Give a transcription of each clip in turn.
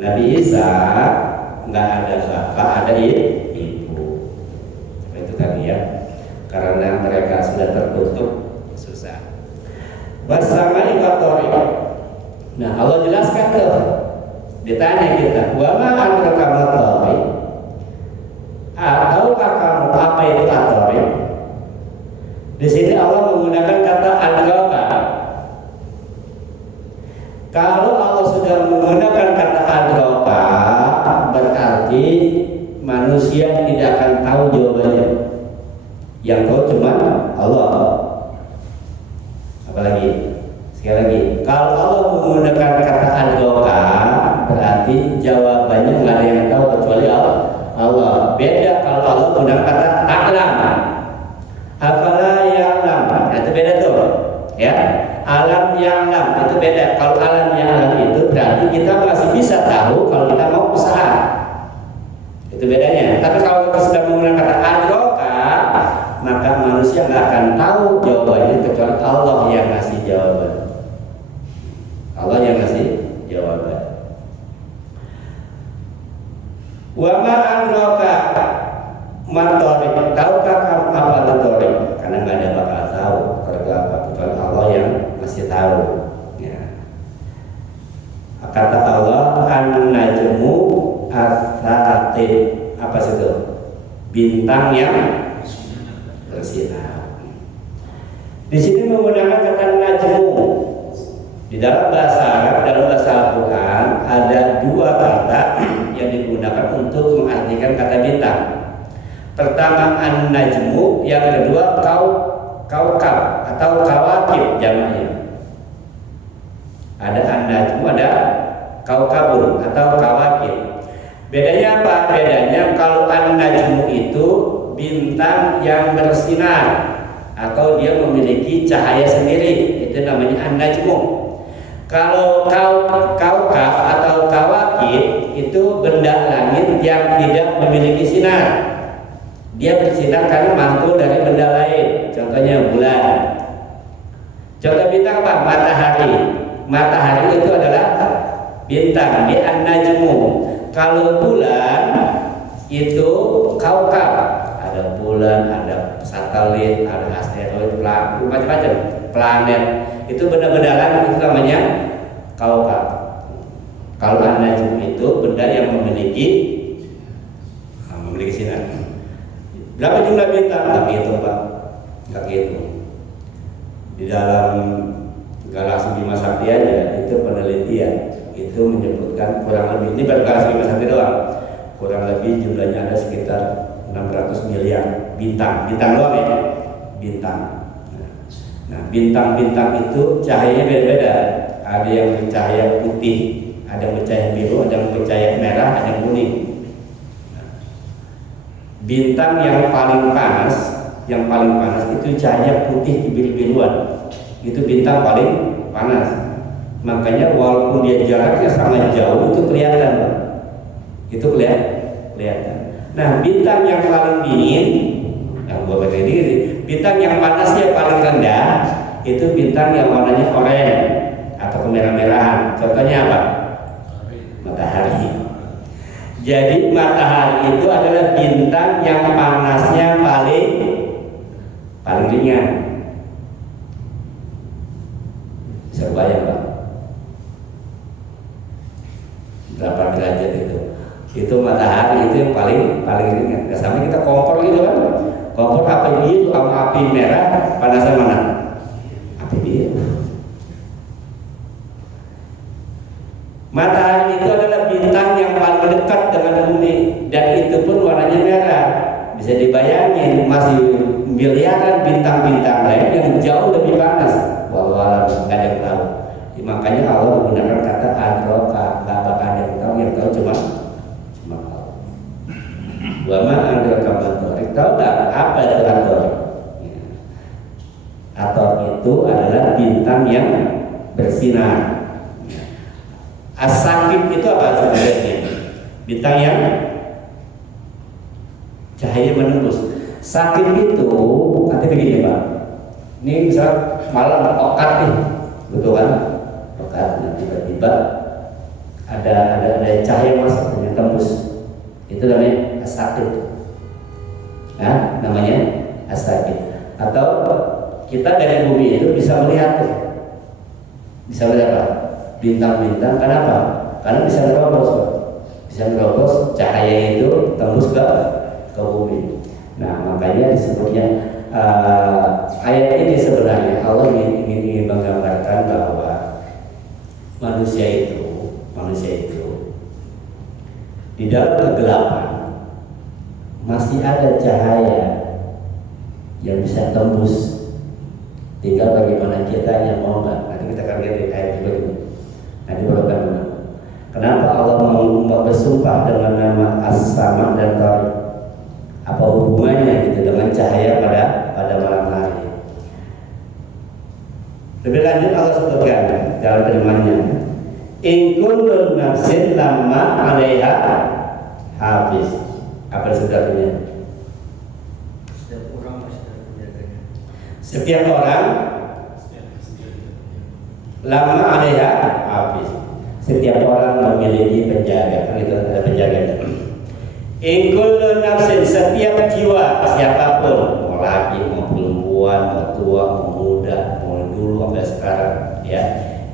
Nabi Isa nggak ada bapak, ada ibu. Itu tadi ya, karena mereka sudah tertutup, susah. Wassamai watoriq. Nah, Allah jelaskan tuh. Ditanya kita, wa ma adraka ma tariq? Tahukah kamu apa itu at-tariq? Di sini Allah menggunakan kata adraka. Kalau Allah sudah menggunakan kata adraka, berarti manusia tidak akan tahu jawabannya. Yang tahu cuma Allah. Apalagi sekali lagi, kalau Allah menggunakan kata adraka, berarti jawabannya nggak ada yang tahu kecuali Allah. Beda kalau Allah menggunakan kata a'lam. Afala ya'lam, itu beda tuh, ya. Alam ya'lam itu beda. Kalau alam ya'lam itu berarti kita masih bisa tahu kalau kita mau usaha. Itu bedanya. Tapi kalau kita sudah menggunakan kata adraka, maka manusia nggak akan tahu jawabannya kecuali Allah yang ngasih jawaban. Allah yang ngasih jawaban. Wa ma adraka man tariq? Tahukah kamu apa itu tariq? Karena nggak ada bakal tahu tariq apa kecuali Allah yang ngasih tahu. Ya. Kata Allah an-najmu as-saqib. Apa itu? Bintang yang bersinar. Di sini menggunakan kata najmu. Di dalam bahasa Arab, dalam bahasa Al-Quran ada dua kata yang digunakan untuk mengartikan kata bintang. Pertama an-najmu, yang kedua kaukab atau kawakib jamaknya. Ada an-najmu, ada kaukabun atau kawakib. Bedanya apa? Bedanya kalau an-najmu itu bintang yang bersinar atau dia memiliki cahaya sendiri, itu namanya an-najmu. Kalau kaukab atau kawakib itu benda langit yang tidak memiliki sinar. Dia bersinar karena mantul dari benda lain. Contohnya bulan. Contoh bintang apa? Matahari. Matahari itu adalah bintang, dia an-najmu. Kalau bulan itu kaukab. Ada bulan, ada satelit, ada asteroid, macam-macam planet. Itu benda-benda langit, itu namanya kaukab. Kalau an-najmu itu benda yang memiliki sinar. Berapa jumlah bintang? Tak hitung, Pak. Tak hitung. Di dalam galaksi Bima Sakti aja itu penelitian itu menyebutkan kurang lebih, ini baru galaksi Bima Sakti doang, kurang lebih jumlahnya ada sekitar 600 miliar bintang doang ya, bintang. Nah, bintang-bintang itu cahayanya beda-beda. Ada yang bercahaya putih, ada yang bercahaya biru, ada yang bercahaya merah, ada yang kuning. Bintang yang paling panas itu cahaya putih biru-biruan. Itu bintang paling panas. Makanya walaupun dia jaraknya sangat jauh itu kelihatan. Itu kelihatan. Nah, bintang yang paling dingin, yang bintang yang panasnya paling rendah, itu bintang yang warnanya oranye atau kemerah-merahan. Contohnya apa? Matahari. Jadi matahari itu adalah bintang yang panasnya paling ringan. Bisa bayang, Pak? Berapa derajat itu? Itu matahari itu yang paling ringan. Nah, sampai kita kompor gitu kan? Kompor api biru sama api merah, panasan mana? Api biru. Matahari itu adalah bintang yang paling dekat dengan bumi, dan itu pun warnanya merah. Bisa dibayangin masih miliaran bintang-bintang lain yang jauh lebih panas. Wallahualam, nggak ada yang tahu. Makanya Allah menggunakan kata adraka, nggak bakal ada yang tahu cuma Allah. Wa ma adraka ma tariq? Tahu nggak apa itu ator? Ator itu adalah bintang yang bersinar. As-saqib itu apa sebenarnya? Bintang yang cahaya menembus. Saqib itu nanti begini, Pak. Ini misal malam tokat nih, betul kan? Tokat, nah tiba-tiba ada cahaya masuk yang tembus. Itu namanya as-saqib. Nah, namanya as-saqib. Atau kita dari bumi itu bisa melihat tuh. Bisa melihat apa? Bintang-bintang. Kenapa? Karena bisa nerobos. Bisa nerobos cahaya itu tembus ke bumi. Nah, makanya disebutnya ayat ini sebenarnya Allah ingin menggambarkan bahwa manusia itu di dalam kegelapan masih ada cahaya yang bisa tembus. Tinggal bagaimana kitanya mau nggak. Nanti kita akan lihat di ayat berikutnya. Nanti baru akan kenapa Allah mau bersumpah dengan nama As-Samad dan Tariq. Apa hubungannya gitu dengan cahaya pada malam hari? Lebih lanjut Allah sebutkan dalam firman-Nya, "In kullu nafsin lamma 'alaiha hafiz." Apa sebetulnya? Setiap orang lama 'alaiha hafiz. Setiap orang memiliki penjaga. Kan itu ada penjaga. In kullu nafsin, setiap jiwa siapapun, mau laki, mau perempuan, mau tua, mau muda, mau dulu sampai sekarang, ya.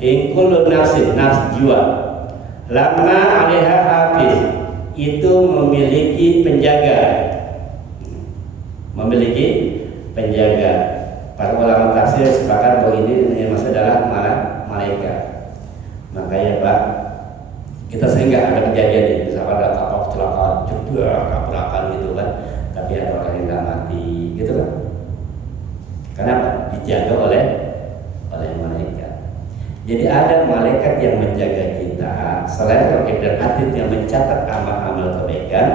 In kullu nafsin, nafs jiwa, lama 'alaiha hafiz, itu memiliki penjaga. Memiliki penjaga. Para ulama tafsir sepakat bahwa ini maksud adalah malaikat. Makanya Pak, kita sering nggak ada kejadian ini, misalkan ada kapal kecelakaan, tabrakan gitu kan, tapi ada orang yang nggak mati, gitu kan? Kenapa? Dijaga oleh malaikat. Jadi ada malaikat yang menjaga kita. Selain raqib dan atid yang mencatat amal-amal kebaikan,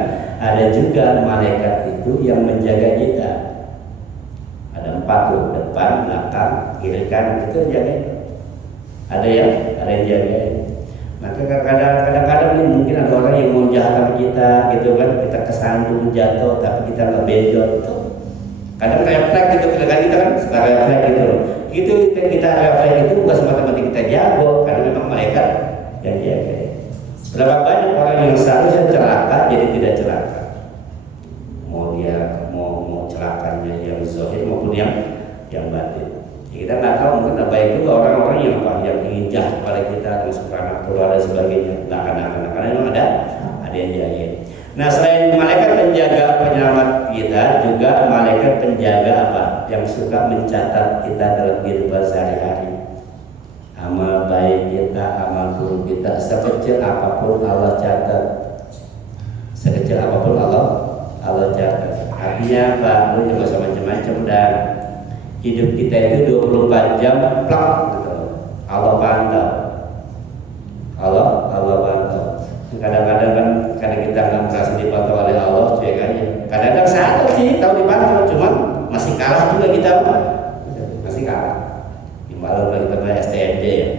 ada juga malaikat itu yang menjaga kita. Ada 4 tuh, depan, belakang, kiri, kanan, itu jaga. Ada yang jaga. Maka kadang-kadang ini mungkin ada orang yang mau jahat sama kita, gitu kan, kita kesandung jatuh, tapi kita nggak bejot. Kadang refleks gitu, kadang kita kan suka refleks gitu. Itu kita refleks itu bukan semata-mata kita jago, karena memang malaikat yang jaga. Berapa banyak orang yang seharusnya celaka jadi tidak celaka. Mau celakanya yang zahir maupun yang batin. Kita nggak tahu, mungkin baik juga orang-orang yang ingin jahat pada kita, terus supranatural dan sebagainya. Karena memang ada yang jaga. Nah, selain malaikat penjaga penyelamat kita, juga malaikat penjaga apa? Yang suka mencatat kita dalam kehidupan sehari-hari. Amal baik kita, amal buruk kita, sekecil apapun Allah catat. Sekecil apapun Allah catat. Artinya apa? Lu jangan usah macam-macam dan hidup kita itu 24 jam plak gitu. Allah pantau. Allah pantau. Kadang-kadang kan karena kita nggak merasa dipantau oleh Allah, cuek aja. Kadang-kadang satu sih tahu dipantau, cuman masih kalah juga kita. Masih kalah. Di malam kita main STMJ ya.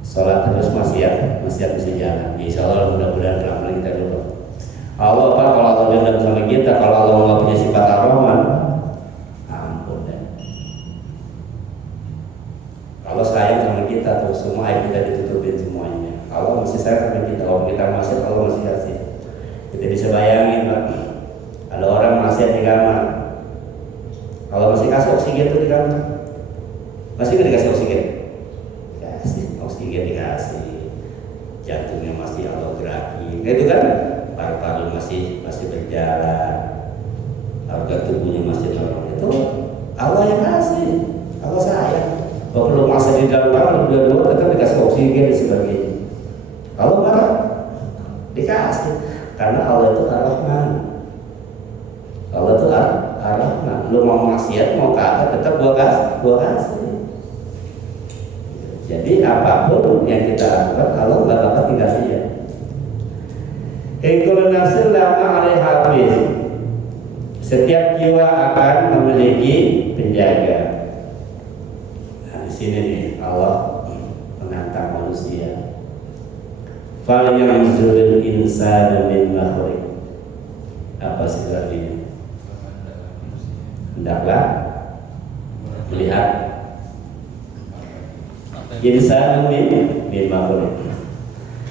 Sholat terus maksiat bisa jalan. Insya Allah mudah-mudahan amal kita dulu. Allah Pak, kalau Allah dendam sama kita, kalau Allah nggak punya sifat ar-Rahman, ampun deh. Kalau sayang sama kita tuh semua aib kita ditutupin semuanya. Allah masih sayang sama kita, kalau kita maksiat Allah masih kasih. Kita bisa bayangin Pak, ada orang maksiat di kamar, kalau masih kasih oksigen tuh di kamar, masih nggak dikasih oksigen? Kasih oksigen, dikasih. Jantungnya masih Allah geraki, itu kan? Paru-paru masih berjalan, organ tubuhnya masih normal. Itu Allah yang kasih, Allah sayang. Kalau perlu masa di dalam kamar dua-dua tetap dikasih oksigen dan sebagainya. Allah marah, dikasih, karena Allah itu Ar-Rahman. Allah itu Ar-Rahman. Lu mau maksiat mau kagak tetap gua kasih. Jadi apapun yang kita lakukan Allah nggak bakal tinggal dia. Ekor nafsu lama alaiha hafiz. Setiap jiwa akan memiliki penjaga. Nah, di sini nih Allah menantang manusia. Fal yanzurul insanu mimma khuliq. Apa sih artinya? Hendaklah melihat insanu mimma khuliq.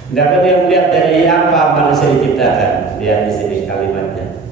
Dapat dia melihat dari apa manusia diciptakan. Lihat di sini kalimatnya.